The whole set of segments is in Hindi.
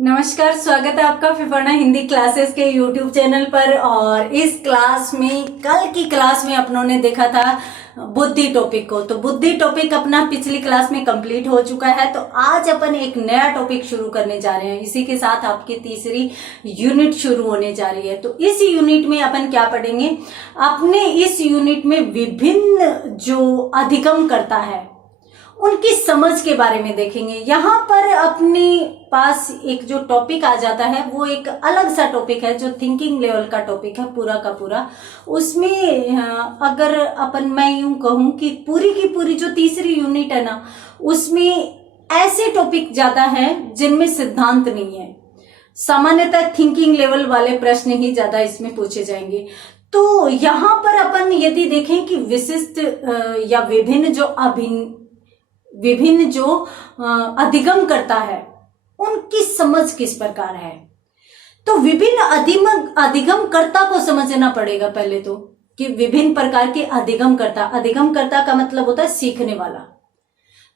नमस्कार, स्वागत है आपका फिफाना हिंदी क्लासेस के यूट्यूब चैनल पर। और इस क्लास में कल की क्लास में अपनों ने देखा था बुद्धि टॉपिक को। तो बुद्धि टॉपिक अपना पिछली क्लास में कंप्लीट हो चुका है। तो आज अपन एक नया टॉपिक शुरू करने जा रहे हैं। इसी के साथ आपकी तीसरी यूनिट शुरू होने जा रही है। तो इस यूनिट में अपन क्या पढ़ेंगे, अपने इस यूनिट में विभिन्न जो अधिगम करता है उनकी समझ के बारे में देखेंगे। यहाँ पर अपने पास एक जो टॉपिक आ जाता है वो एक अलग सा टॉपिक है, जो थिंकिंग लेवल का टॉपिक है पूरा का पूरा। उसमें अगर मैं यूं कहूं कि पूरी की पूरी जो तीसरी यूनिट है ना, उसमें ऐसे टॉपिक ज्यादा है जिनमें सिद्धांत नहीं है। सामान्यतः थिंकिंग लेवल वाले प्रश्न ही ज्यादा इसमें पूछे जाएंगे। तो यहाँ पर अपन यदि देखें कि विशिष्ट या विभिन्न जो अधिगम करता है उनकी समझ किस प्रकार है, तो विभिन्न अधिगम कर्ता को समझना पड़ेगा पहले तो, कि विभिन्न प्रकार के अधिगम कर्ता का मतलब होता है सीखने वाला।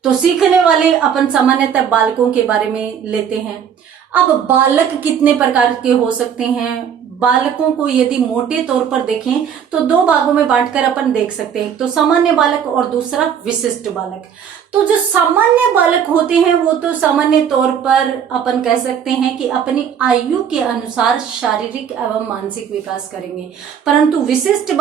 तो सीखने वाले अपन सामान्यतः बालकों के बारे में लेते हैं। अब बालक कितने प्रकार के हो सकते हैं? बालकों को यदि मोटे तौर पर देखें तो दो भागों में बांटकर अपन देख सकते हैं, तो सामान्य बालक और दूसरा विशिष्ट बालक। तो जो सामान्य बालक होते हैं वो तो सामान्य तौर पर अपन कह सकते हैं कि अपनी आयु के अनुसार शारीरिक एवं मानसिक विकास करेंगे। परंतु विशिष्ट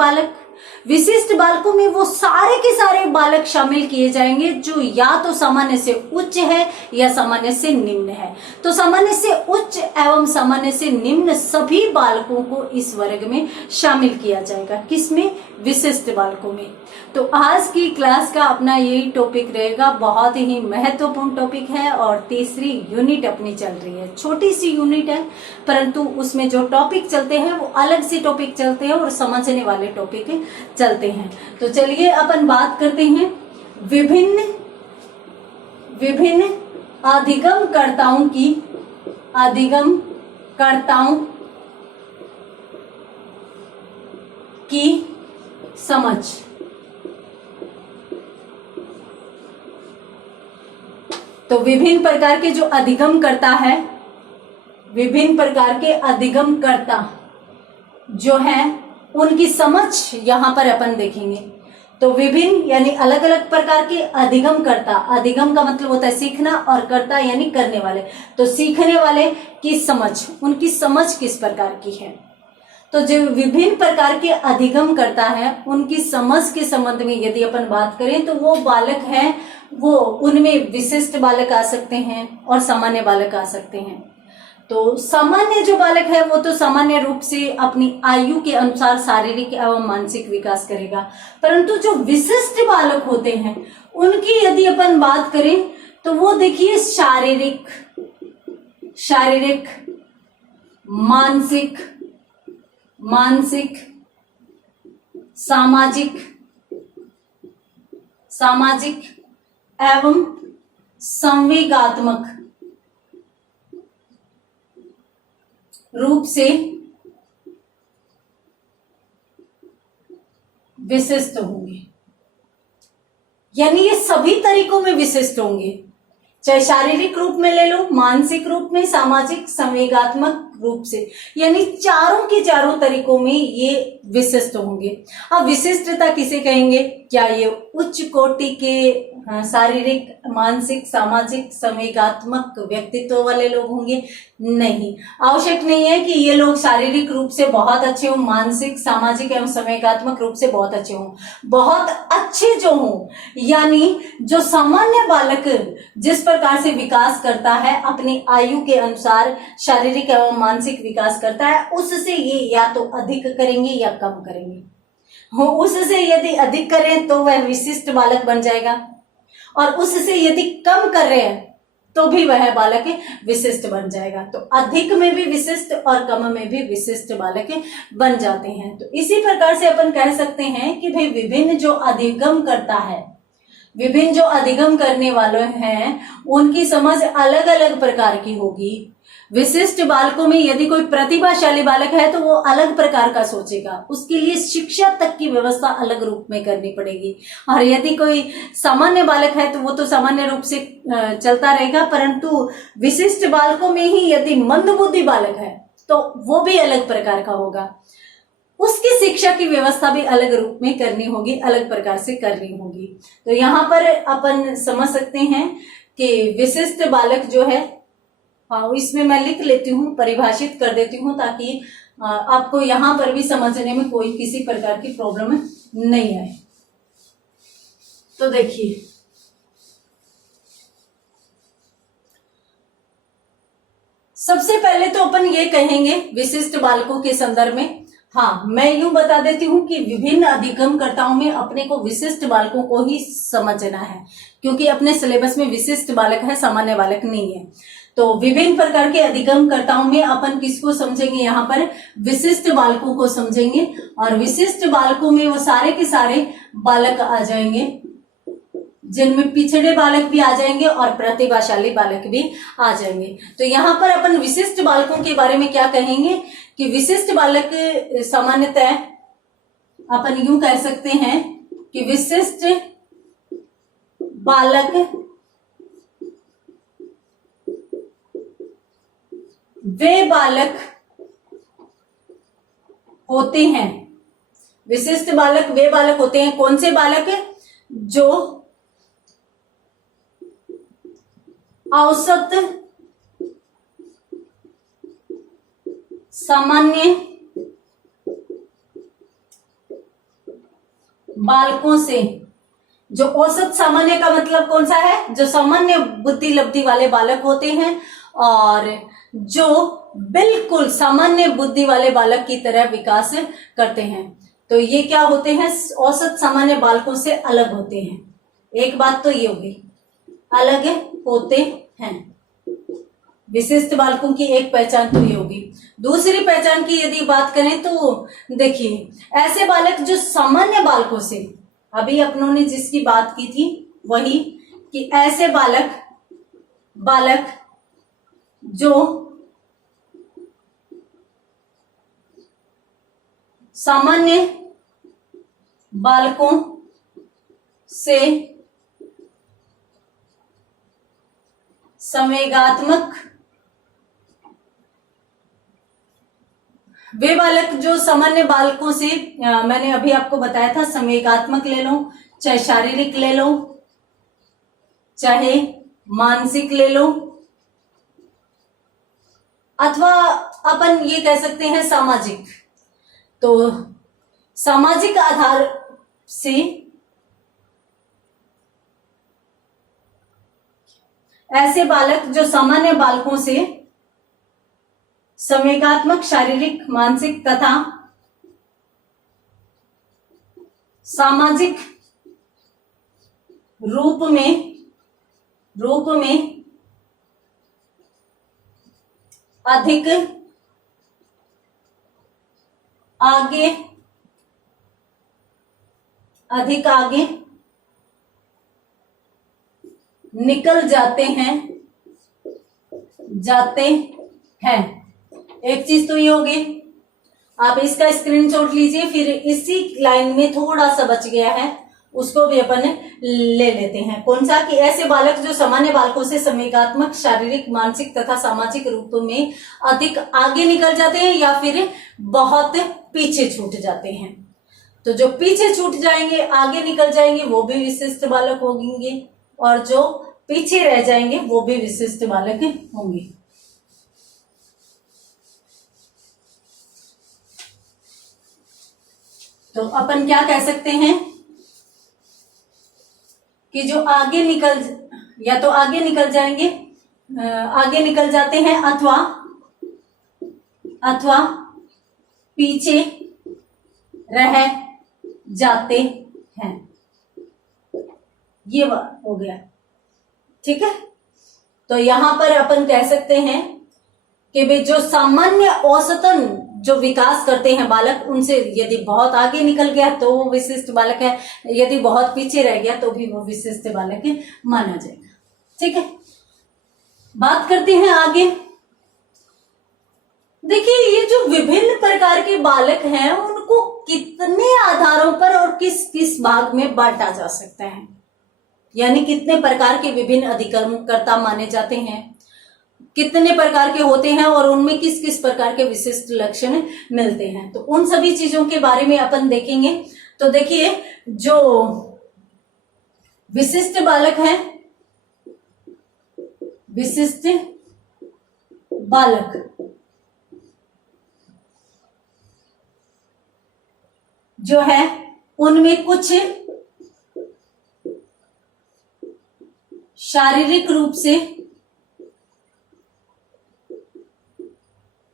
बालकों में वो सारे के सारे बालक शामिल किए जाएंगे जो या तो सामान्य से उच्च है या सामान्य से निम्न है। तो सामान्य से उच्च एवं सामान्य से निम्न सभी बालकों को इस वर्ग में शामिल किया जाएगा। किसमें? विशिष्ट बालकों में। तो आज की क्लास का अपना यही टॉपिक रहेगा। बहुत ही महत्वपूर्ण टॉपिक है और तीसरी यूनिट अपनी चल रही है। छोटी सी यूनिट है परंतु उसमें जो टॉपिक चलते हैं वो अलग से टॉपिक चलते हैं और समझने वाले टॉपिक चलते हैं। तो चलिए अपन बात करते हैं विभिन्न अधिगमकर्ताओं की समझ। तो विभिन्न प्रकार के जो अधिगम करता है, विभिन्न प्रकार के अधिगम कर्ता जो है उनकी समझ यहां पर अपन देखेंगे। तो विभिन्न यानी अलग अलग प्रकार के अधिगम कर्ता, अधिगम का मतलब होता है सीखना और कर्ता यानी करने वाले। तो सीखने वाले की समझ, उनकी समझ किस प्रकार की है। तो जो विभिन्न प्रकार के अधिगम करता है उनकी समझ के संबंध में यदि अपन बात करें तो वो बालक है, वो उनमें विशिष्ट बालक आ सकते हैं और सामान्य बालक आ सकते हैं। तो सामान्य जो बालक है वो तो सामान्य रूप से अपनी आयु के अनुसार शारीरिक एवं मानसिक विकास करेगा। परंतु जो विशिष्ट बालक होते हैं उनकी यदि अपन बात करें तो वो देखिए शारीरिक मानसिक सामाजिक एवं संवेगात्मक रूप से विशिष्ट होंगे। यानी ये सभी तरीकों में विशिष्ट होंगे, चाहे शारीरिक रूप में ले लो, मानसिक रूप में, सामाजिक, संवेगात्मक रूप से, यानी चारों के चारों तरीकों में ये विशिष्ट होंगे। अब विशिष्टता किसे कहेंगे? क्या ये उच्च कोटि के शारीरिक, मानसिक, सामाजिक, संवेगात्मक व्यक्तित्व वाले लोग होंगे? नहीं, आवश्यक नहीं है कि ये लोग शारीरिक रूप से बहुत अच्छे हों, मानसिक, सामाजिक एवं संवेगात्मक रूप से बहुत अच्छे हों। बहुत अच्छे जो हों, यानी जो सामान्य बालक जिस प्रकार से विकास करता है अपनी आयु के अनुसार शारीरिक एवं मानसिक विकास करता है, उससे ये या तो अधिक करेंगे या कम करेंगे। हो उससे यदि अधिक करें तो वह विशिष्ट बालक बन जाएगा और उससे यदि कम कर रहे हैं तो भी वह बालक विशिष्ट बन जाएगा। तो अधिक में भी विशिष्ट और कम में भी विशिष्ट बालक बन जाते हैं। तो इसी प्रकार से अपन कह सकते हैं कि भाई विभिन्न जो अधिगम करता है, विभिन्न जो अधिगम करने वाले हैं उनकी समझ अलग अलग प्रकार की होगी। विशिष्ट बालकों में यदि कोई प्रतिभाशाली बालक है तो वो अलग प्रकार का सोचेगा, उसके लिए शिक्षा तक की व्यवस्था अलग रूप में करनी पड़ेगी। और यदि कोई सामान्य बालक है तो वो तो सामान्य रूप से चलता रहेगा, परंतु विशिष्ट बालकों में ही यदि मंदबुद्धि बालक है तो वो भी अलग प्रकार का होगा, उसकी शिक्षा की व्यवस्था भी अलग रूप में करनी होगी, अलग प्रकार से करनी होगी। तो यहाँ पर अपन समझ सकते हैं कि विशिष्ट बालक जो है, इसमें मैं लिख लेती हूँ, परिभाषित कर देती हूँ ताकि आपको यहाँ पर भी समझने में कोई किसी प्रकार की प्रॉब्लम नहीं आए। तो देखिए, सबसे पहले तो अपन ये कहेंगे विशिष्ट बालकों के संदर्भ में, हाँ मैं यूं बता देती हूँ कि विभिन्न अधिगमकर्ताओं में अपने को विशिष्ट बालकों को ही समझना है, क्योंकि अपने सिलेबस में विशिष्ट बालक है, सामान्य बालक नहीं है। तो विभिन्न प्रकार के अधिगमकर्ताओं में अपन किसको समझेंगे, यहाँ पर विशिष्ट बालकों को समझेंगे। और विशिष्ट बालकों में वो सारे के सारे बालक आ जाएंगे, जिनमें पिछड़े बालक भी आ जाएंगे और प्रतिभाशाली बालक भी आ जाएंगे। तो यहाँ पर अपन विशिष्ट बालकों के बारे में क्या कहेंगे कि विशिष्ट बालक सामान्यतः अपन यूं कह सकते हैं कि विशिष्ट बालक वे बालक होते हैं, विशिष्ट बालक वे बालक होते हैं, कौन से बालक, जो औसत सामान्य बालकों से, जो औसत सामान्य का मतलब कौन सा है, जो सामान्य बुद्धि लब्धि वाले बालक होते हैं और जो बिल्कुल सामान्य बुद्धि वाले बालक की तरह विकास करते हैं। तो ये क्या होते हैं, औसत सामान्य बालकों से अलग होते हैं। एक बात तो ये होगी, अलग होते हैं। विशिष्ट बालकों की एक पहचान तो ये होगी। दूसरी पहचान की यदि बात करें तो देखिए, ऐसे बालक जो सामान्य बालकों से, अभी अपनों ने जिसकी बात की थी वही, कि ऐसे बालक जो सामान्य बालकों से संवेगात्मक, वे बालक जो सामान्य बालकों से, मैंने अभी आपको बताया था, संवेगात्मक ले लो, चाहे शारीरिक ले लो, चाहे मानसिक ले लो, अथवा अपन ये कह सकते हैं सामाजिक। तो सामाजिक आधार से ऐसे बालक जो सामान्य बालकों से संवेगात्मक, शारीरिक, मानसिक तथा सामाजिक रूप में अधिक आगे निकल जाते हैं। एक चीज तो ये होगी, आप इसका स्क्रीनशॉट लीजिए, फिर इसी लाइन में थोड़ा सा बच गया है उसको भी अपन ले लेते हैं। कौन सा, कि ऐसे बालक जो सामान्य बालकों से संवेगात्मक, शारीरिक, मानसिक तथा सामाजिक रूप में अधिक आगे निकल जाते हैं या फिर बहुत पीछे छूट जाते हैं। तो जो पीछे छूट जाएंगे, आगे निकल जाएंगे, वो भी विशिष्ट बालक होंगे, और जो पीछे रह जाएंगे वो भी विशिष्ट बालक होंगे। तो अपन क्या कह सकते हैं कि जो आगे निकल, या तो आगे निकल जाएंगे, आगे निकल जाते हैं, अथवा पीछे रह जाते हैं। ये हो गया, ठीक है। तो यहां पर अपन कह सकते हैं कि वे जो सामान्य औसतन जो विकास करते हैं बालक, उनसे यदि बहुत आगे निकल गया तो वो विशिष्ट बालक है, यदि बहुत पीछे रह गया तो भी वो विशिष्ट बालक माना जाएगा। ठीक है, बात करते हैं आगे। देखिए, ये जो विभिन्न प्रकार के बालक हैं उनको कितने आधारों पर और किस किस भाग में बांटा जा सकता है, यानी कितने प्रकार के विभिन्न अधिकर्मकर्ता माने जाते हैं, कितने प्रकार के होते हैं और उनमें किस किस प्रकार के विशिष्ट लक्षण मिलते हैं, तो उन सभी चीजों के बारे में अपन देखेंगे। तो देखिए, जो विशिष्ट बालक है, विशिष्ट बालक जो है उनमें कुछ शारीरिक रूप से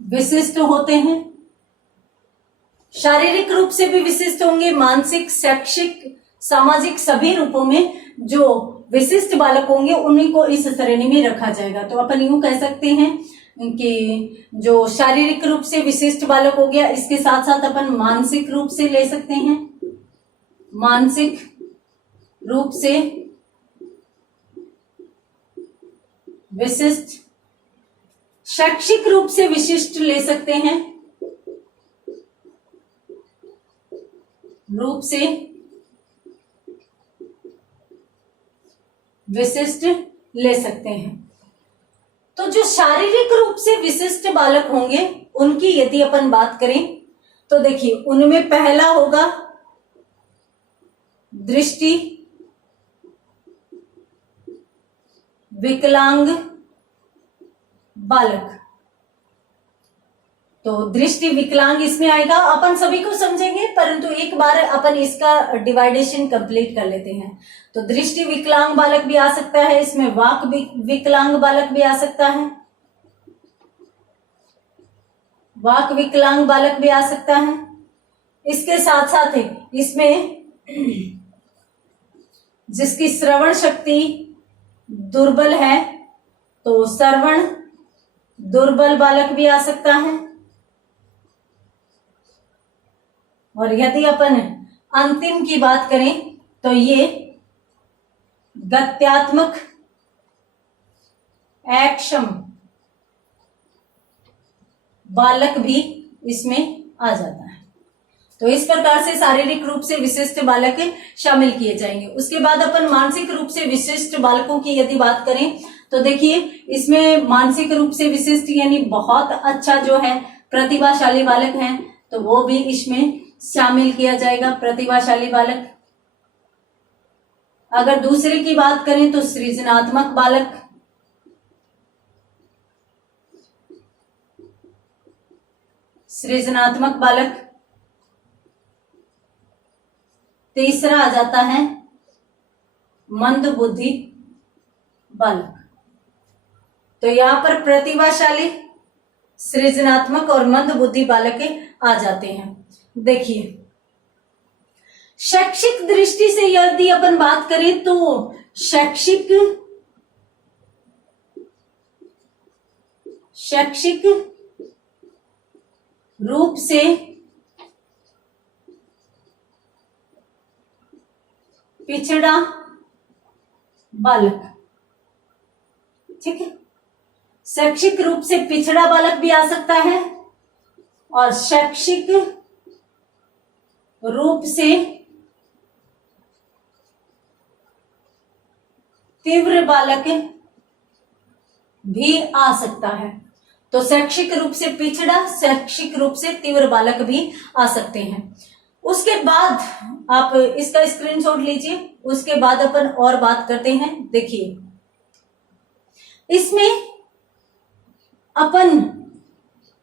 विशिष्ट होते हैं, शारीरिक रूप से भी विशिष्ट होंगे, मानसिक, शैक्षिक, सामाजिक सभी रूपों में जो विशिष्ट बालक होंगे उन्हीं को इस श्रेणी में रखा जाएगा। तो अपन यूं कह सकते हैं कि जो शारीरिक रूप से विशिष्ट बालक हो गया, इसके साथ साथ अपन मानसिक रूप से ले सकते हैं, मानसिक रूप से विशिष्ट, शैक्षिक रूप से विशिष्ट ले सकते हैं, रूप से विशिष्ट ले सकते हैं। तो जो शारीरिक रूप से विशिष्ट बालक होंगे उनकी यदि अपन बात करें तो देखिए, उनमें पहला होगा दृष्टि विकलांग बालक। तो दृष्टि विकलांग इसमें आएगा, अपन सभी को समझेंगे, परंतु एक बार अपन इसका डिवाइडेशन कंप्लीट कर लेते हैं। तो दृष्टि विकलांग बालक भी आ सकता है, इसमें वाक विकलांग बालक भी आ सकता है, वाक विकलांग बालक भी आ सकता है। इसके साथ साथ इसमें जिसकी श्रवण शक्ति दुर्बल है तो श्रवण दुर्बल बालक भी आ सकता है। और यदि अपन अंतिम की बात करें तो ये गत्यात्मक अक्षम बालक भी इसमें आ जाता है। तो इस प्रकार से शारीरिक रूप से विशिष्ट बालक शामिल किए जाएंगे। उसके बाद अपन मानसिक रूप से विशिष्ट बालकों की यदि बात करें तो देखिए, इसमें मानसिक रूप से विशिष्ट यानी बहुत अच्छा जो है प्रतिभाशाली बालक हैं, तो वो भी इसमें शामिल किया जाएगा, प्रतिभाशाली बालक। अगर दूसरे की बात करें तो सृजनात्मक बालक, सृजनात्मक बालक। तीसरा आ जाता है मंद बुद्धि बालक। तो यहां पर प्रतिभाशाली, सृजनात्मक और मंद बुद्धि बालक आ जाते हैं। देखिए, शैक्षिक दृष्टि से यदि अपन बात करें तो शैक्षिक रूप से पिछड़ा बालक, ठीक है, शैक्षिक रूप से पिछड़ा बालक भी आ सकता है और शैक्षिक रूप से तीव्र बालक भी आ सकता है। तो शैक्षिक रूप से पिछड़ा, शैक्षिक रूप से तीव्र बालक भी आ सकते हैं। उसके बाद आप इसका स्क्रीनशॉट लीजिए। उसके बाद अपन और बात करते हैं। देखिए, इसमें अपन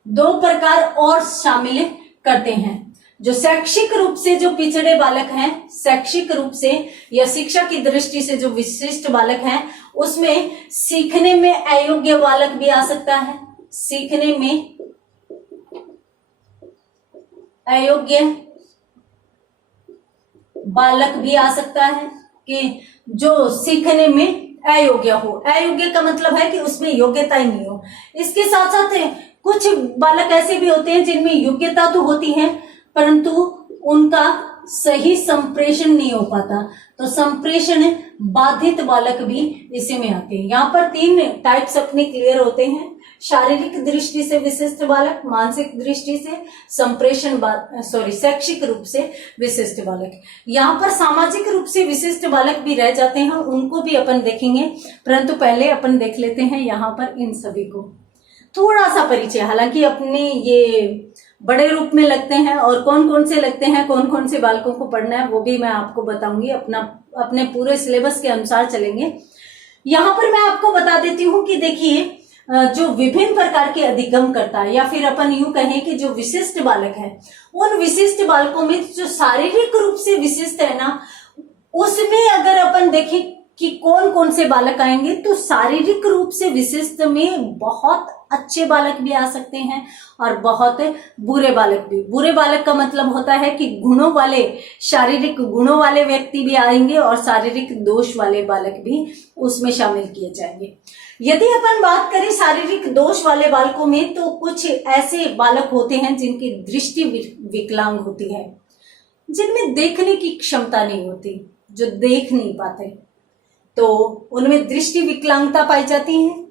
दो प्रकार और शामिल करते हैं। जो शैक्षिक रूप से जो पिछड़े बालक हैं, शैक्षिक रूप से या शिक्षा की दृष्टि से जो विशिष्ट बालक हैं, उसमें सीखने में अयोग्य बालक भी आ सकता है, सीखने में अयोग्य बालक भी आ सकता है कि जो सीखने में अयोग्य हो। अयोग्य का मतलब है कि उसमें योग्यता ही नहीं हो। इसके साथ साथ कुछ बालक ऐसे भी होते हैं जिनमें योग्यता तो होती है परंतु उनका सही संप्रेषण नहीं हो पाता, तो संप्रेषण बाधित बालक भी इसी में आते हैं। यहाँ पर 3 टाइप्स अपने क्लियर होते हैं, शारीरिक दृष्टि से विशिष्ट बालक, मानसिक दृष्टि से शैक्षिक रूप से विशिष्ट बालक। यहाँ पर सामाजिक रूप से विशिष्ट बालक भी रह जाते हैं, उनको भी अपन देखेंगे, परंतु पहले अपन देख लेते हैं यहाँ पर इन सभी को थोड़ा सा परिचय। हालांकि अपने ये बड़े रूप में लगते हैं और कौन कौन से लगते हैं, कौन कौन से बालकों को पढ़ना है वो भी मैं आपको बताऊंगी, अपने पूरे सिलेबस के अनुसार चलेंगे। यहाँ पर मैं आपको बता देती हूँ कि देखिए जो विभिन्न प्रकार के अधिगम करता है या फिर अपन यूं कहें कि जो विशिष्ट बालक है, उन विशिष्ट बालकों में जो शारीरिक रूप से विशिष्ट है ना, उसमें अगर अपन देखें कि कौन कौन से बालक आएंगे, तो शारीरिक रूप से विशिष्ट में बहुत अच्छे बालक भी आ सकते हैं और बहुत बुरे बालक भी। बुरे बालक का मतलब होता है कि गुणों वाले, शारीरिक गुणों वाले व्यक्ति भी आएंगे और शारीरिक दोष वाले बालक भी उसमें शामिल किए जाएंगे। यदि अपन बात करें शारीरिक दोष वाले बालकों में, तो कुछ ऐसे बालक होते हैं जिनकी दृष्टि विकलांग होती है, जिनमें देखने की क्षमता नहीं होती, जो देख नहीं पाते, तो उनमें दृष्टि विकलांगता पाई जाती है,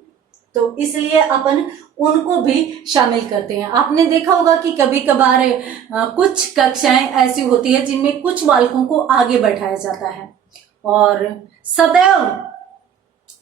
तो इसलिए अपन उनको भी शामिल करते हैं। आपने देखा होगा कि कभी कभार कुछ कक्षाएं ऐसी होती है जिनमें कुछ बालकों को आगे बैठाया जाता है और सदैव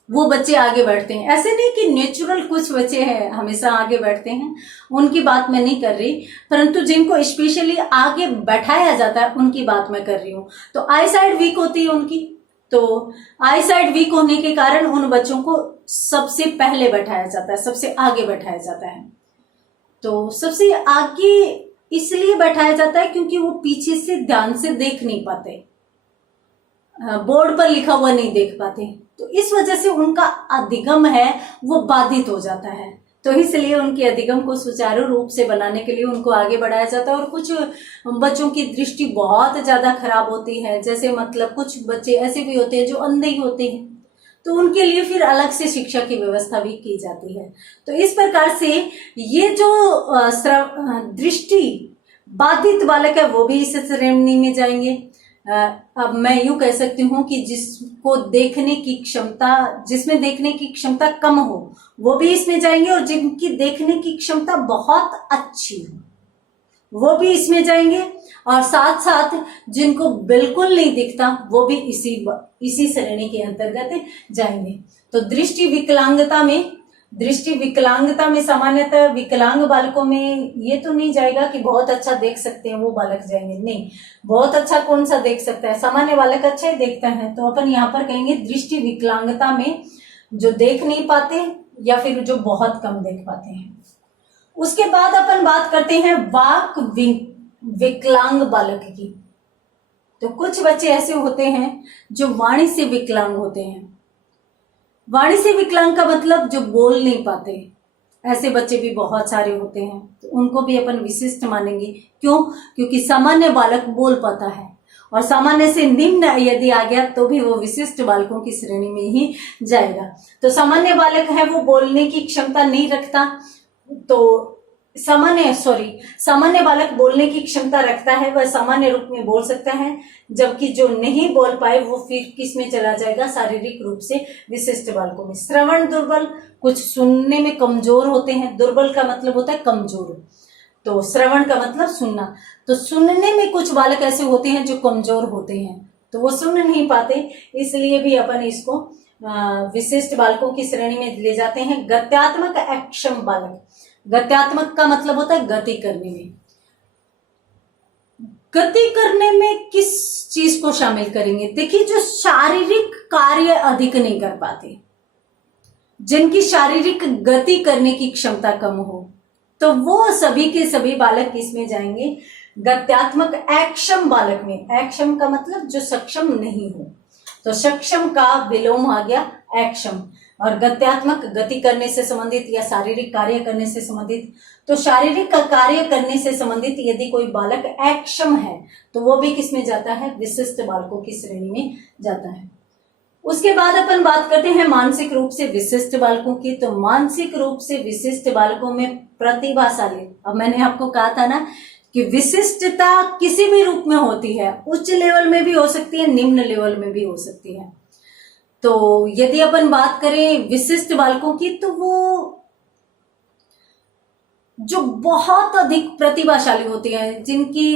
वो बच्चे आगे बैठते हैं। ऐसे नहीं कि नेचुरल कुछ बच्चे हैं हमेशा आगे बैठते हैं, उनकी बात मैं नहीं कर रही, परंतु जिनको स्पेशली आगे बैठाया जाता है उनकी बात मैं कर रही हूँ। तो आई साइड वीक होती है उनकी, तो आई साइड वीक होने के कारण उन बच्चों को सबसे पहले बैठाया जाता है, सबसे आगे बैठाया जाता है। तो सबसे आगे इसलिए बैठाया जाता है क्योंकि वो पीछे से ध्यान से देख नहीं पाते, बोर्ड पर लिखा हुआ नहीं देख पाते, तो इस वजह से उनका अधिगम है वो बाधित हो जाता है। तो इसलिए उनके अधिगम को सुचारू रूप से बनाने के लिए उनको आगे बढ़ाया जाता है। और कुछ बच्चों की दृष्टि बहुत ज्यादा खराब होती है, जैसे मतलब कुछ बच्चे ऐसे भी होते हैं जो अंधे ही होते हैं, तो उनके लिए फिर अलग से शिक्षा की व्यवस्था भी की जाती है। तो इस प्रकार से ये जो दृष्टि बाधित बालक है वो भी इस श्रेणी में जाएंगे। अब मैं यूं कह सकती हूँ कि जिसको देखने की क्षमता, जिसमें देखने की क्षमता कम हो वो भी इसमें जाएंगे, और जिनकी देखने की क्षमता बहुत अच्छी हो वो भी इसमें जाएंगे, और साथ साथ जिनको बिल्कुल नहीं दिखता वो भी इसी श्रेणी के अंतर्गत जाएंगे। तो दृष्टि विकलांगता में सामान्यतः विकलांग बालकों में ये तो नहीं जाएगा कि बहुत अच्छा देख सकते हैं वो बालक जाएंगे, नहीं, बहुत अच्छा कौन सा देख सकता है, सामान्य बालक अच्छा ही देखता है, तो अपन यहाँ पर कहेंगे दृष्टि विकलांगता में जो देख नहीं पाते या फिर जो बहुत कम देख पाते हैं। उसके बाद अपन बात करते हैं वाक विकलांग बालक की। तो कुछ बच्चे ऐसे होते हैं जो वाणी से विकलांग होते हैं। वाणी से विकलांग का मतलब जो बोल नहीं पाते, ऐसे बच्चे भी बहुत सारे होते हैं, तो उनको भी अपन विशिष्ट मानेंगे। क्यों? क्योंकि सामान्य बालक बोल पाता है और सामान्य से निम्न यदि आ गया तो भी वो विशिष्ट बालकों की श्रेणी में ही जाएगा। तो सामान्य बालक है वो बोलने की क्षमता नहीं रखता, तो सामान्य बालक बोलने की क्षमता रखता है, वह सामान्य रूप में बोल सकता है, जबकि जो नहीं बोल पाए वो फिर किस में चला जाएगा, शारीरिक रूप से विशिष्ट बालकों में। श्रवण दुर्बल, कुछ सुनने में कमजोर होते हैं, दुर्बल का मतलब होता है कमजोर, तो श्रवण का मतलब सुनना, तो सुनने में कुछ बालक ऐसे होते हैं जो कमजोर होते हैं, तो वो सुन नहीं पाते, इसलिए भी अपन इसको विशिष्ट बालकों की श्रेणी में ले जाते हैं। गत्यात्मक अक्षम बालक, गत्यात्मक का मतलब होता है गति करने में। गति करने में किस चीज को शामिल करेंगे? देखिए, जो शारीरिक कार्य अधिक नहीं कर पाते, जिनकी शारीरिक गति करने की क्षमता कम हो, तो वो सभी के सभी बालक इसमें जाएंगे गत्यात्मक अक्षम बालक में। अक्षम का मतलब जो सक्षम नहीं हो, तो सक्षम का विलोम आ गया अक्षम, और गत्यात्मक गति करने से संबंधित या शारीरिक कार्य करने से संबंधित। तो शारीरिक का कार्य करने से संबंधित यदि कोई बालक अक्षम है तो वो भी किस में जाता है, विशिष्ट बालकों की श्रेणी में जाता है। उसके बाद अपन बात करते हैं मानसिक रूप से विशिष्ट बालकों की। तो मानसिक रूप से विशिष्ट बालकों में प्रतिभाशाली, अब मैंने आपको कहा था ना कि विशिष्टता किसी भी रूप में होती है, उच्च लेवल में भी हो सकती है, निम्न लेवल में भी हो सकती है। तो यदि अपन बात करें विशिष्ट बालकों की, तो वो जो बहुत अधिक प्रतिभाशाली होती हैं, जिनकी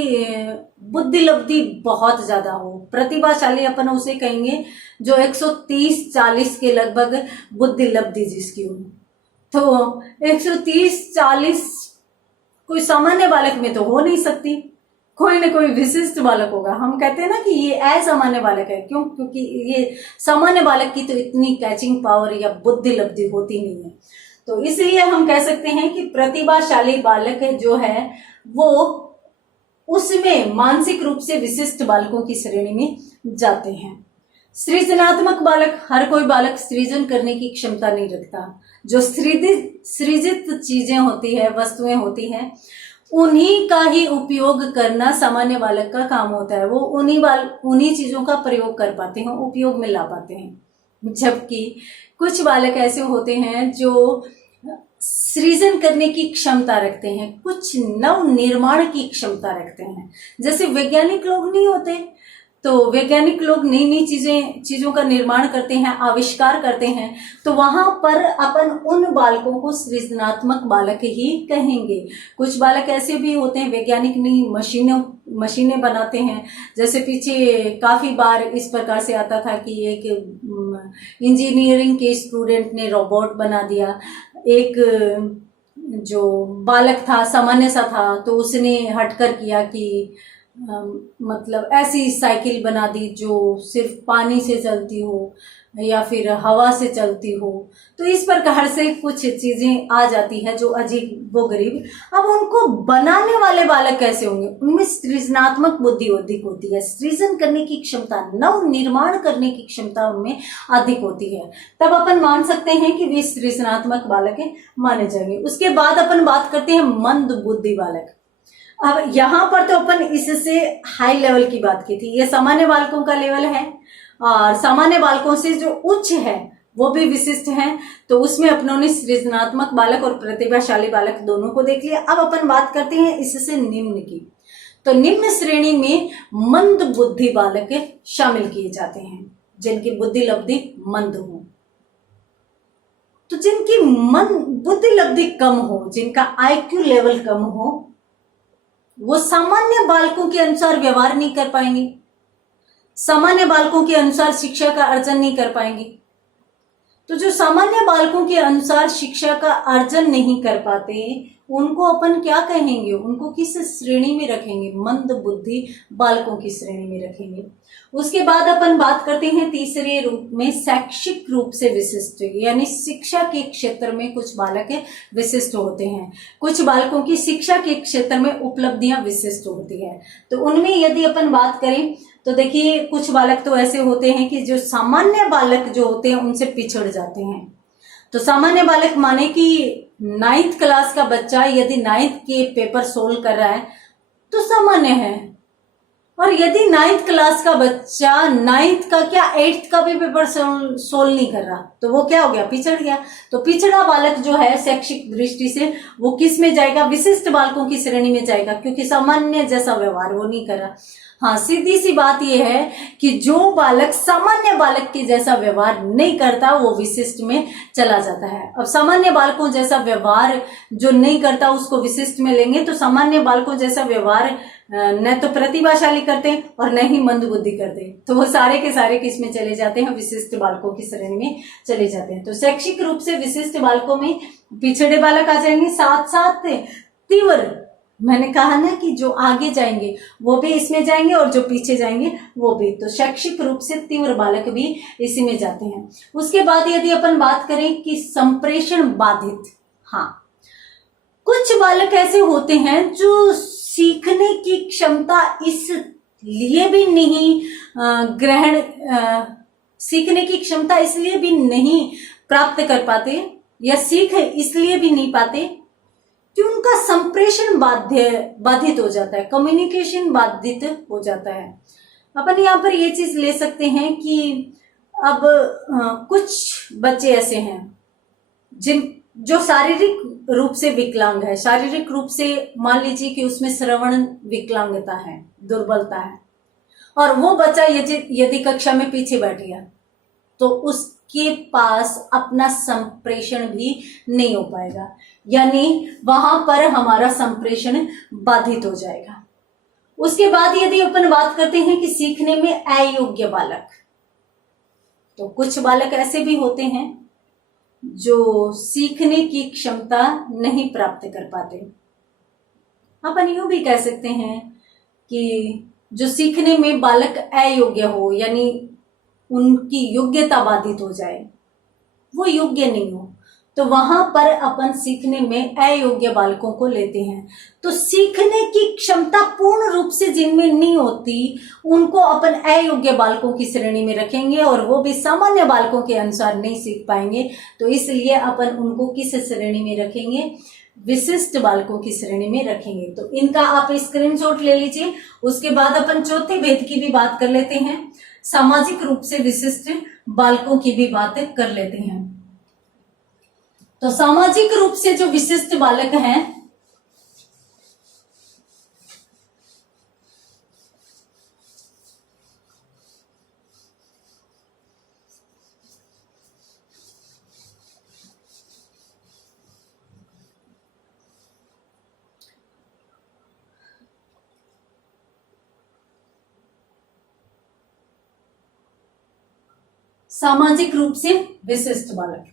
बुद्धि लब्धि बहुत ज्यादा हो, प्रतिभाशाली अपन उसे कहेंगे जो 130-40 के लगभग बुद्धि लब्धि जिसकी हो। तो 130-40 कोई सामान्य बालक में तो हो नहीं सकती, कोई ना कोई विशिष्ट बालक होगा। हम कहते हैं ना कि ये असामान्य बालक है, क्यों? क्योंकि ये सामान्य बालक की तो इतनी कैचिंग पावर या बुद्धि लब्धि होती नहीं है। तो इसलिए हम कह सकते हैं कि प्रतिभाशाली बालक जो है वो उसमें मानसिक रूप से विशिष्ट बालकों की श्रेणी में जाते हैं। सृजनात्मक बालक, हर कोई बालक सृजन करने की क्षमता नहीं रखता। जो सृजित चीजें होती है, वस्तुएं होती हैं, उन्हीं का ही उपयोग करना सामान्य बालक का काम होता है। वो उन्हीं चीजों का प्रयोग कर पाते हैं, उपयोग में ला पाते हैं। जबकि कुछ बालक ऐसे होते हैं जो सृजन करने की क्षमता रखते हैं, कुछ नव निर्माण की क्षमता रखते हैं। जैसे वैज्ञानिक लोग नहीं होते, तो वैज्ञानिक लोग नई नई चीजों का निर्माण करते हैं, आविष्कार करते हैं। तो वहां पर अपन उन बालकों को सृजनात्मक बालक ही कहेंगे। कुछ बालक ऐसे भी होते हैं, वैज्ञानिक नहीं, मशीनें बनाते हैं। जैसे पीछे काफी बार इस प्रकार से आता था कि एक इंजीनियरिंग के स्टूडेंट ने रोबोट बना दिया। एक जो बालक था, सामान्य सा था, तो उसने हटकर किया कि मतलब ऐसी साइकिल बना दी जो सिर्फ पानी से चलती हो या फिर हवा से चलती हो। तो इस प्रकार से कुछ चीजें आ जाती है जो अजीब वो गरीब। अब उनको बनाने वाले बालक कैसे होंगे? उनमें सृजनात्मक बुद्धि अधिक होती है, सृजन करने की क्षमता, नव निर्माण करने की क्षमता उनमें अधिक होती है। तब अपन मान सकते हैं कि वे सृजनात्मक बालक माने जाएंगे। उसके बाद अपन बात करते हैं मंद बुद्धि बालक। अब यहाँ पर तो अपन इससे हाई लेवल की बात की थी, ये सामान्य बालकों का लेवल है, और सामान्य बालकों से जो उच्च है वो भी विशिष्ट हैं। तो उसमें अपनों ने सृजनात्मक बालक और प्रतिभाशाली बालक दोनों को देख लिया। अब अपन बात करते हैं इससे निम्न की। तो निम्न श्रेणी में मंद बुद्धि बालक शामिल किए जाते हैं, जिनकी बुद्धि लब्धि मंद हो। तो जिनकी बुद्धि लब्धि कम हो, जिनका IQ लेवल कम हो, वो सामान्य बालकों के अनुसार व्यवहार नहीं कर पाएंगे, सामान्य बालकों के अनुसार शिक्षा का अर्जन नहीं कर पाएंगे। तो जो सामान्य बालकों के अनुसार शिक्षा का अर्जन नहीं कर पाते, उनको अपन क्या कहेंगे? उनको किस श्रेणी में रखेंगे? मंद बुद्धि बालकों की श्रेणी में रखेंगे। उसके बाद अपन बात करते हैं तीसरे रूप में शैक्षिक रूप से विशिष्ट, यानी शिक्षा के क्षेत्र में कुछ बालक विशिष्ट होते हैं। कुछ बालकों की शिक्षा के क्षेत्र में उपलब्धियां विशिष्ट होती है। तो उनमें यदि अपन बात करें तो देखिए, कुछ बालक तो ऐसे होते हैं कि जो सामान्य बालक जो होते हैं उनसे पिछड़ जाते हैं। तो सामान्य बालक माने कि 9th क्लास का बच्चा यदि 9th के पेपर सोल्व कर रहा है तो सामान्य है, और यदि 9th क्लास का बच्चा 9th का क्या 8th का भी पेपर सोल्व नहीं कर रहा, तो वो क्या हो गया? पिछड़ गया। तो पिछड़ा बालक जो है शैक्षिक दृष्टि से वो किस में जाएगा? विशिष्ट बालकों की श्रेणी में जाएगा, क्योंकि सामान्य जैसा व्यवहार वो नहीं कर रहा। हाँ, सीधी सी बात यह है कि जो बालक सामान्य बालक के जैसा व्यवहार नहीं करता वो विशिष्ट में चला जाता है। अब सामान्य बालकों जैसा व्यवहार जो नहीं करता उसको विशिष्ट में लेंगे, तो सामान्य बालकों जैसा व्यवहार न तो प्रतिभाशाली करते हैं और न ही मंद बुद्धि करते हैं, तो वो सारे के सारे किस में चले जाते हैं? विशिष्ट बालकों की श्रेणी में चले जाते हैं। तो शैक्षिक रूप से विशिष्ट बालकों में पिछड़े बालक आ जाएंगे, साथ साथ तीव्र, मैंने कहा ना कि जो आगे जाएंगे वो भी इसमें जाएंगे और जो पीछे जाएंगे वो भी। तो शैक्षिक रूप से तीव्र बालक भी इसी में जाते हैं। उसके बाद यदि अपन बात करें कि संप्रेषण बाधित, हाँ, कुछ बालक ऐसे होते हैं जो सीखने की क्षमता इसलिए भी नहीं सीखने की क्षमता इसलिए भी नहीं प्राप्त कर पाते या सीख इसलिए भी नहीं पाते कि उनका संप्रेषण बाधित हो जाता है, कम्युनिकेशन बाधित हो जाता है। अपन यहाँ पर ये चीज ले सकते हैं कि अब कुछ बच्चे ऐसे हैं जो शारीरिक रूप से विकलांग है, शारीरिक रूप से मान लीजिए कि उसमें श्रवण विकलांगता है, दुर्बलता है, और वो बच्चा यदि कक्षा में पीछे बैठ गया तो उसके पास अपना संप्रेषण भी नहीं हो पाएगा, यानी वहां पर हमारा संप्रेषण बाधित हो जाएगा। उसके बाद यदि अपन बात करते हैं कि सीखने में अयोग्य बालक, तो कुछ बालक ऐसे भी होते हैं जो सीखने की क्षमता नहीं प्राप्त कर पाते। अपन यूं भी कह सकते हैं कि जो सीखने में बालक अयोग्य हो, यानी उनकी योग्यता बाधित हो जाए, वो योग्य नहीं हो, तो वहां पर अपन सीखने में अयोग्य बालकों को लेते हैं। तो सीखने की क्षमता पूर्ण रूप से जिनमें नहीं होती उनको अपन अयोग्य बालकों की श्रेणी में रखेंगे, और वो भी सामान्य बालकों के अनुसार नहीं सीख पाएंगे, तो इसलिए अपन उनको किस श्रेणी में रखेंगे? विशिष्ट बालकों की श्रेणी में रखेंगे। तो इनका आप स्क्रीनशॉट ले लीजिए। उसके बाद अपन चौथे भेद की भी बात कर लेते हैं, सामाजिक रूप से विशिष्ट बालकों की भी बात कर लेते हैं। तो सामाजिक रूप से जो विशिष्ट बालक हैं, सामाजिक रूप से विशिष्ट बालक,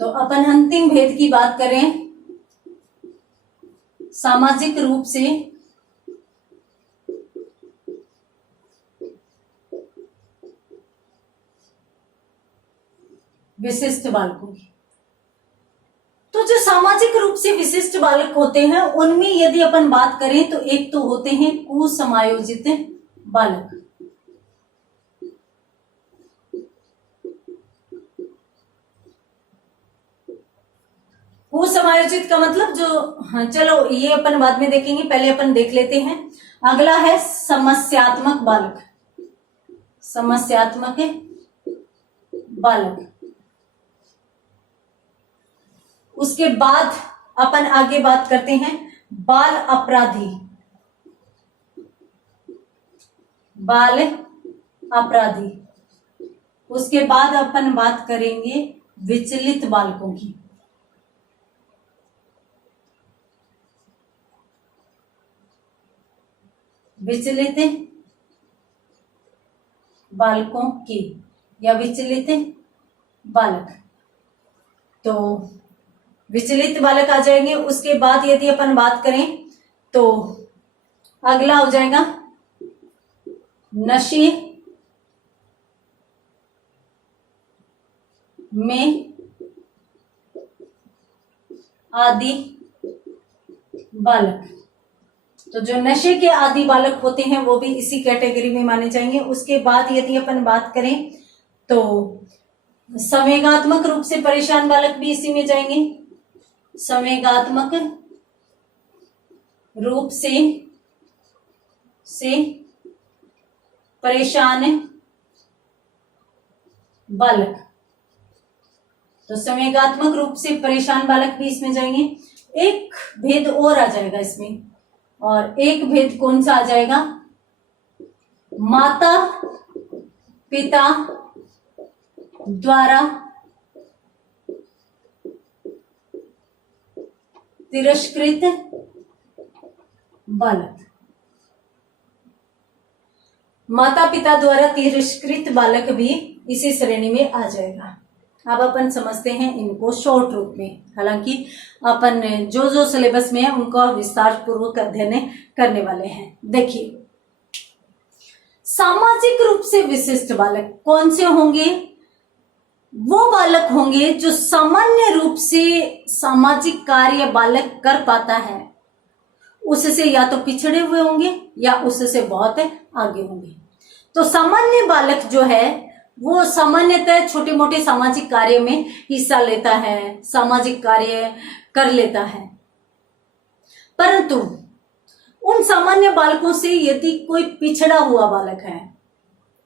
तो अपन अंतिम भेद की बात करें, सामाजिक रूप से विशिष्ट बालकों की। तो जो सामाजिक रूप से विशिष्ट बालक होते हैं उनमें यदि अपन बात करें तो एक तो होते हैं कुसमायोजित बालक। कुसमायोजित का मतलब जो, हाँ चलो ये अपन बाद में देखेंगे, पहले अपन देख लेते हैं। अगला है समस्यात्मक बालक, समस्यात्मक बालक। उसके बाद अपन आगे बात करते हैं बाल अपराधी, बाल अपराधी। उसके बाद अपन बात करेंगे विचलित बालकों की, विचलित बालकों की या विचलित बालक। तो विचलित बालक आ जाएंगे। उसके बाद यदि अपन बात करें तो अगला हो जाएगा नशे में आदि बालक। तो जो नशे के आदि बालक होते हैं वो भी इसी कैटेगरी में माने जाएंगे। उसके बाद यदि अपन बात करें तो संवेगात्मक रूप से परेशान बालक भी इसी में जाएंगे, संवेगात्मक रूप से परेशान बालक। तो संवेगात्मक रूप से परेशान बालक भी इसमें जाएंगे। एक भेद और आ जाएगा इसमें, और एक भेद कौन सा आ जाएगा? माता पिता द्वारा तिरस्कृत बालक। माता पिता द्वारा तिरस्कृत बालक भी इसी श्रेणी में आ जाएगा। अब अपन समझते हैं इनको शॉर्ट रूप में, हालांकि अपन जो जो सिलेबस में है उनको विस्तार पूर्वक अध्ययन करने वाले हैं। देखिए, सामाजिक रूप से विशिष्ट बालक कौन से होंगे? वो बालक होंगे जो सामान्य रूप से सामाजिक कार्य बालक कर पाता है, उससे या तो पिछड़े हुए होंगे या उससे बहुत आगे होंगे। तो सामान्य बालक जो है वो सामान्यतः छोटे मोटे सामाजिक कार्य में हिस्सा लेता है, सामाजिक कार्य कर लेता है। परंतु उन सामान्य बालकों से यदि कोई पिछड़ा हुआ बालक है,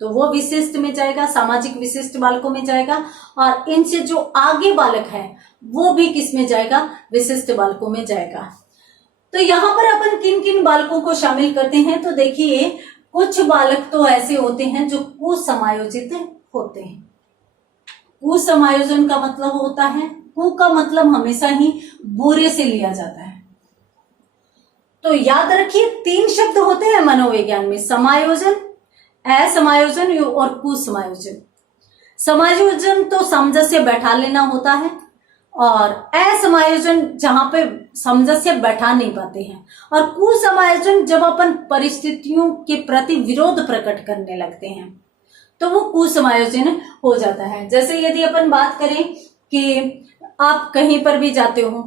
तो वो विशिष्ट में जाएगा, सामाजिक विशिष्ट बालकों में जाएगा। और इनसे जो आगे बालक है वो भी किस में जाएगा, विशिष्ट बालकों में जाएगा। तो यहाँ पर अपन किन किन बालकों को शामिल करते हैं, तो देखिए कुछ बालक तो ऐसे होते हैं जो कुसमायोजित होते हैं। कुसमायोजन का मतलब होता है, कु का मतलब हमेशा ही बुरे से लिया जाता है। तो याद रखिए 3 शब्द होते हैं मनोविज्ञान में, समायोजन, असमायोजन और कुसमायोजन। समायोजन तो सामंजस्य बैठा लेना होता है, और असमायोजन जहां पे सामंजस्य बैठा नहीं पाते हैं, और कुसमायोजन जब अपन परिस्थितियों के प्रति विरोध प्रकट करने लगते हैं तो वो कुसमायोजन हो जाता है। जैसे यदि अपन बात करें कि आप कहीं पर भी जाते हो,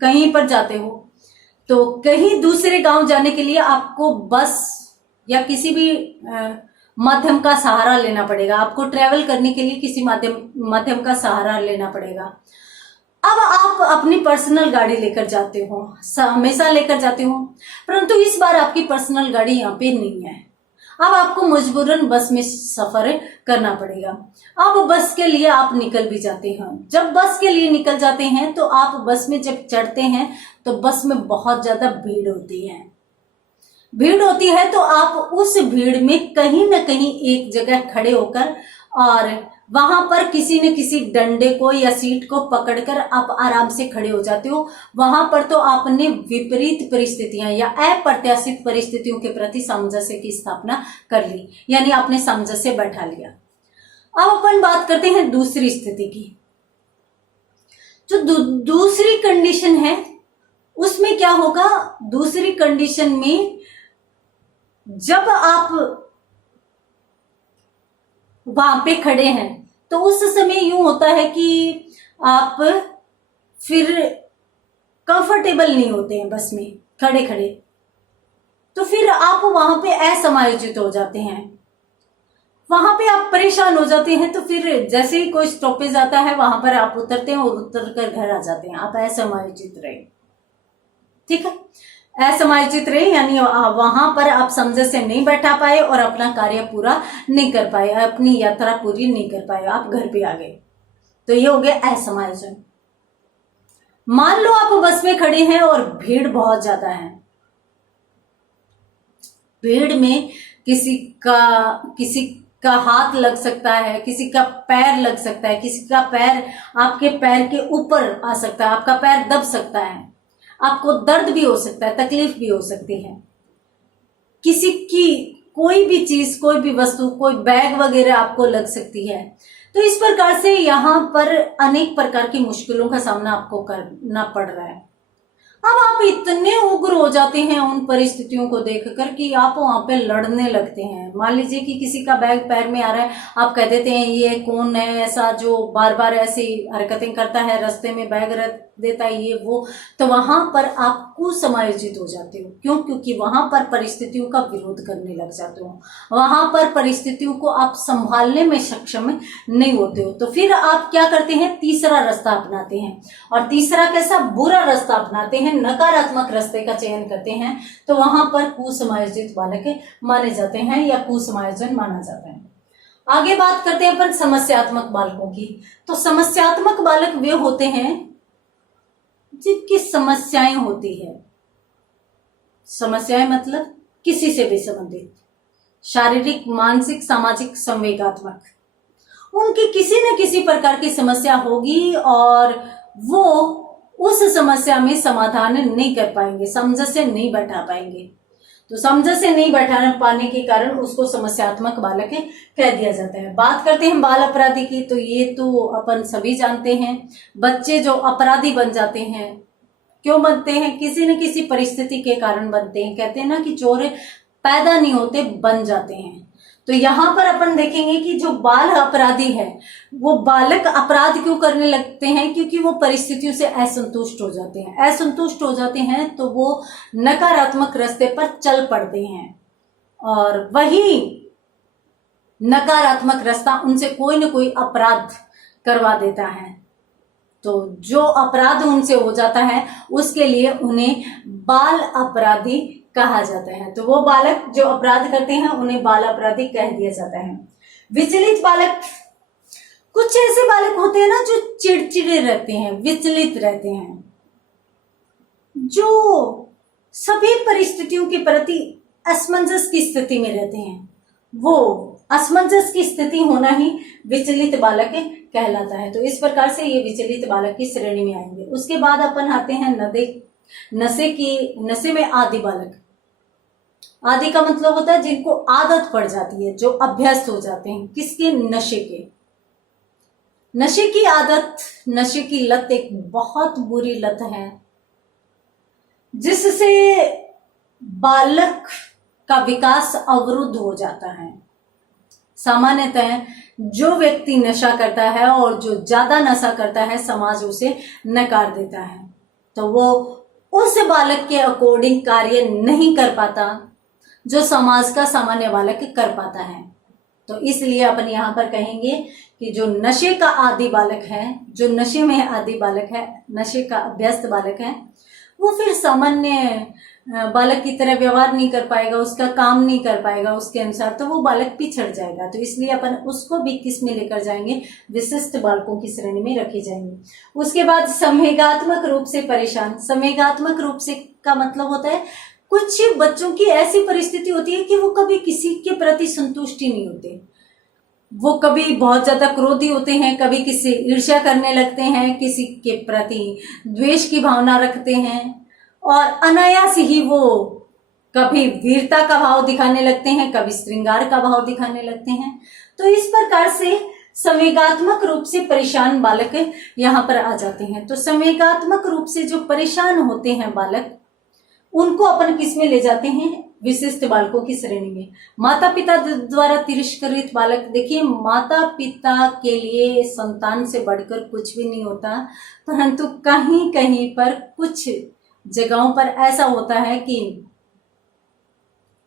कहीं पर जाते हो, तो कहीं दूसरे गांव जाने के लिए आपको बस या किसी भी माध्यम का सहारा लेना पड़ेगा। आपको ट्रेवल करने के लिए किसी माध्यम का सहारा लेना पड़ेगा। अब आप अपनी पर्सनल गाड़ी लेकर जाते हो, हमेशा लेकर जाते हो, परंतु इस बार आपकी पर्सनल गाड़ी यहाँ पे नहीं है। अब आपको मजबूरन बस में सफर करना पड़ेगा। अब बस के लिए आप निकल भी जाते हैं। जब बस के लिए निकल जाते हैं तो आप बस में जब चढ़ते हैं तो बस में बहुत ज्यादा भीड़ होती है। भीड़ होती है तो आप उस भीड़ में कहीं ना कहीं एक जगह खड़े होकर और वहां पर किसी न किसी डंडे को या सीट को पकड़कर आप आराम से खड़े हो जाते हो। वहां पर तो आपने विपरीत परिस्थितियां या अप्रत्याशित परिस्थितियों के प्रति सामंजस्य की स्थापना कर ली, यानी आपने सामंजस्य बैठा लिया। अब अपन बात करते हैं दूसरी स्थिति की। जो दूसरी कंडीशन है उसमें क्या होगा, दूसरी कंडीशन में जब आप वहां पे खड़े हैं तो उस समय यूं होता है कि आप फिर कंफर्टेबल नहीं होते हैं बस में खड़े खड़े, तो फिर आप वहां पे असमायोजित हो जाते हैं, वहां पे आप परेशान हो जाते हैं। तो फिर जैसे ही कोई स्टॉपेज आता है वहां पर आप उतरते हैं और उतर कर घर आ जाते हैं। आप असमायोजित रहे, ठीक है, असमायोजित रहे यानी वहां पर आप सामंजस्य नहीं बैठा पाए और अपना कार्य पूरा नहीं कर पाए, अपनी यात्रा पूरी नहीं कर पाए, आप घर पे आ गए, तो ये हो गया असमायोजन। मान लो आप बस में खड़े हैं और भीड़ बहुत ज्यादा है। भीड़ में किसी का हाथ लग सकता है, किसी का पैर लग सकता है, किसी का पैर आपके पैर के ऊपर आ सकता है, आपका पैर दब सकता है, आपको दर्द भी हो सकता है, तकलीफ भी हो सकती है। किसी की कोई भी चीज, कोई भी वस्तु, कोई बैग वगैरह आपको लग सकती है। तो इस प्रकार से यहाँ पर अनेक प्रकार की मुश्किलों का सामना आपको करना पड़ रहा है। अब आप इतने उग्र हो जाते हैं उन परिस्थितियों को देखकर कि आप वहां पे लड़ने लगते हैं। मान लीजिए कि किसी का बैग पैर में आ रहा है, आप कह देते हैं ये कौन है ऐसा जो बार बार ऐसी हरकतें करता है, रास्ते में बैग रख देता है, ये वो। तो वहां पर आप कुसमायोजित हो जाते हो। क्यों? क्योंकि वहां पर परिस्थितियों का विरोध करने लग जाते हो, वहां पर परिस्थितियों को आप संभालने में सक्षम नहीं होते हो। तो फिर आप क्या करते हैं, तीसरा रास्ता अपनाते हैं। और तीसरा कैसा, बुरा रास्ता अपनाते हैं, नकारात्मक रास्ते का चयन करते हैं। तो वहां पर कुसमायोजित बालक माने जाते हैं या कुसमायोजन माना जाता है। आगे बात करते हैं अपन समस्यात्मक बालकों की। तो समस्यात्मक बालक वे होते हैं जिनकी समस्याएं होती है। समस्याएं मतलब किसी से भी संबंधित, शारीरिक, मानसिक, सामाजिक, संवेगात्मक, उनकी किसी न किसी प्रकार की समस्या होगी और वो उस समस्या में समाधान नहीं कर पाएंगे, सामंजस्य नहीं बैठा पाएंगे। तो सामंजस्य नहीं बैठा पाने के कारण उसको समस्यात्मक बालक कह दिया जाता है। बात करते हैं बाल अपराधी की। तो ये तो अपन सभी जानते हैं, बच्चे जो अपराधी बन जाते हैं, क्यों बनते हैं, किसी न किसी परिस्थिति के कारण बनते हैं। कहते हैं ना कि चोर पैदा नहीं होते, बन जाते हैं। तो यहाँ पर अपन देखेंगे कि जो बाल अपराधी है वो बालक अपराध क्यों करने लगते हैं, क्योंकि वो परिस्थितियों से असंतुष्ट हो जाते हैं। असंतुष्ट हो जाते हैं तो वो नकारात्मक रास्ते पर चल पड़ते हैं और वही नकारात्मक रास्ता उनसे कोई न कोई अपराध करवा देता है। तो जो अपराध उनसे हो जाता है उसके लिए उन्हें बाल अपराधी कहा जाता है। तो वो बालक जो अपराध करते हैं उन्हें बाल अपराधी कह दिया जाता है। विचलित बालक, कुछ ऐसे बालक होते हैं ना जो चिड़चिड़े रहते हैं, विचलित रहते हैं, जो सभी परिस्थितियों के प्रति असमंजस की स्थिति में रहते हैं। वो असमंजस की स्थिति होना ही विचलित बालक कहलाता है। तो इस प्रकार से ये विचलित बालक की श्रेणी में आएंगे। उसके बाद अपन आते हैं नशे में आदी बालक। आदि का मतलब होता है जिनको आदत पड़ जाती है, जो अभ्यस्त हो जाते हैं। किसके? नशे के। नशे की आदत, नशे की लत एक बहुत बुरी लत है जिससे बालक का विकास अवरुद्ध हो जाता है। सामान्यतः जो व्यक्ति नशा करता है और जो ज्यादा नशा करता है, समाज उसे नकार देता है। तो वो उस बालक के अकॉर्डिंग कार्य नहीं कर पाता जो समाज का सामान्य बालक कर पाता है। तो इसलिए अपन यहाँ पर कहेंगे कि जो नशे का आदी बालक है, जो नशे में आदी बालक है, नशे का अभ्यस्त बालक है, वो फिर सामान्य बालक की तरह व्यवहार नहीं कर पाएगा, उसका काम नहीं कर पाएगा उसके अनुसार, तो वो बालक पिछड़ जाएगा। तो इसलिए अपन उसको भी किस में लेकर जाएंगे? विशिष्ट बालकों की श्रेणी में रखे जाएंगे। उसके बाद संवेगात्मक रूप से परेशान। संवेगात्मक रूप से का मतलब होता है कुछ बच्चों की ऐसी परिस्थिति होती है कि वो कभी किसी के प्रति संतुष्टि नहीं होते। वो कभी बहुत ज्यादा क्रोधी होते हैं, कभी किसी ईर्ष्या करने लगते हैं, किसी के प्रति द्वेष की भावना रखते हैं, और अनायास ही वो कभी वीरता का भाव दिखाने लगते हैं, कभी श्रृंगार का भाव दिखाने लगते हैं। तो इस प्रकार से संवेगात्मक रूप से परेशान बालक यहाँ पर आ जाते हैं। तो संवेगात्मक रूप से जो परेशान होते हैं बालक, उनको अपन किस में ले जाते हैं? विशिष्ट बालकों की श्रेणी में। माता पिता द्वारा तिरस्कृत बालक, देखिए माता पिता के लिए संतान से बढ़कर कुछ भी नहीं होता, परंतु कहीं कहीं पर कुछ जगहों पर ऐसा होता है कि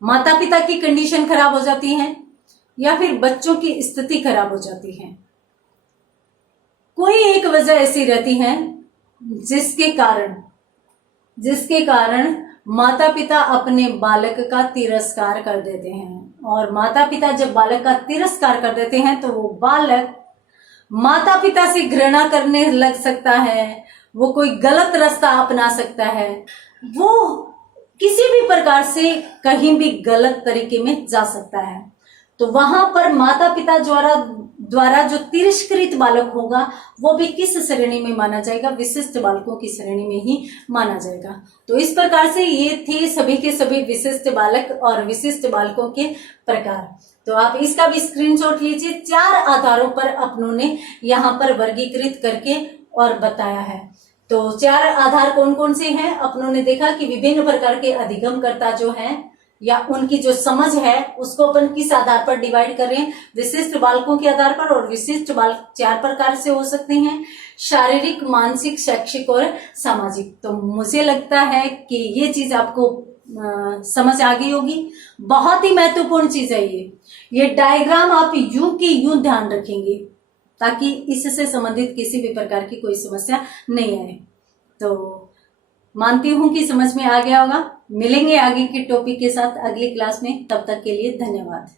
माता पिता की कंडीशन खराब हो जाती है या फिर बच्चों की स्थिति खराब हो जाती है। कोई एक वजह ऐसी रहती है जिसके कारण माता पिता अपने बालक का तिरस्कार कर देते हैं। और माता पिता जब बालक का तिरस्कार कर देते हैं तो वो बालक माता पिता से घृणा करने लग सकता है, वो कोई गलत रास्ता अपना सकता है, वो किसी भी प्रकार से कहीं भी गलत तरीके में जा सकता है। तो वहां पर माता पिता द्वारा जो तिरस्कृत बालक होगा वो भी किस श्रेणी में माना जाएगा? विशिष्ट बालकों की श्रेणी में ही माना जाएगा। तो इस प्रकार से ये थे सभी के सभी विशिष्ट बालक और विशिष्ट बालकों के प्रकार। तो आप इसका भी स्क्रीनशॉट लीजिए। 4 आधारों पर अपनों ने यहाँ पर वर्गीकृत करके और बताया है। तो 4 आधार कौन कौन से हैं? अपनों ने देखा कि विभिन्न प्रकार के अधिगमकर्ता जो हैं या उनकी जो समझ है उसको अपन किस आधार पर डिवाइड कर रहे हैं? विशिष्ट बालकों के आधार पर। और विशिष्ट बालक 4 प्रकार से हो सकते हैं: शारीरिक, मानसिक, शैक्षिक और सामाजिक। तो मुझे लगता है कि ये चीज आपको समझ आ गई होगी। बहुत ही महत्वपूर्ण चीज है ये डायग्राम आप यूं की यूं ध्यान रखेंगे ताकि इससे संबंधित किसी भी प्रकार की कोई समस्या नहीं आए। तो मानती हूं कि समझ में आ गया होगा। मिलेंगे आगे के टॉपिक के साथ अगली क्लास में, तब तक के लिए धन्यवाद।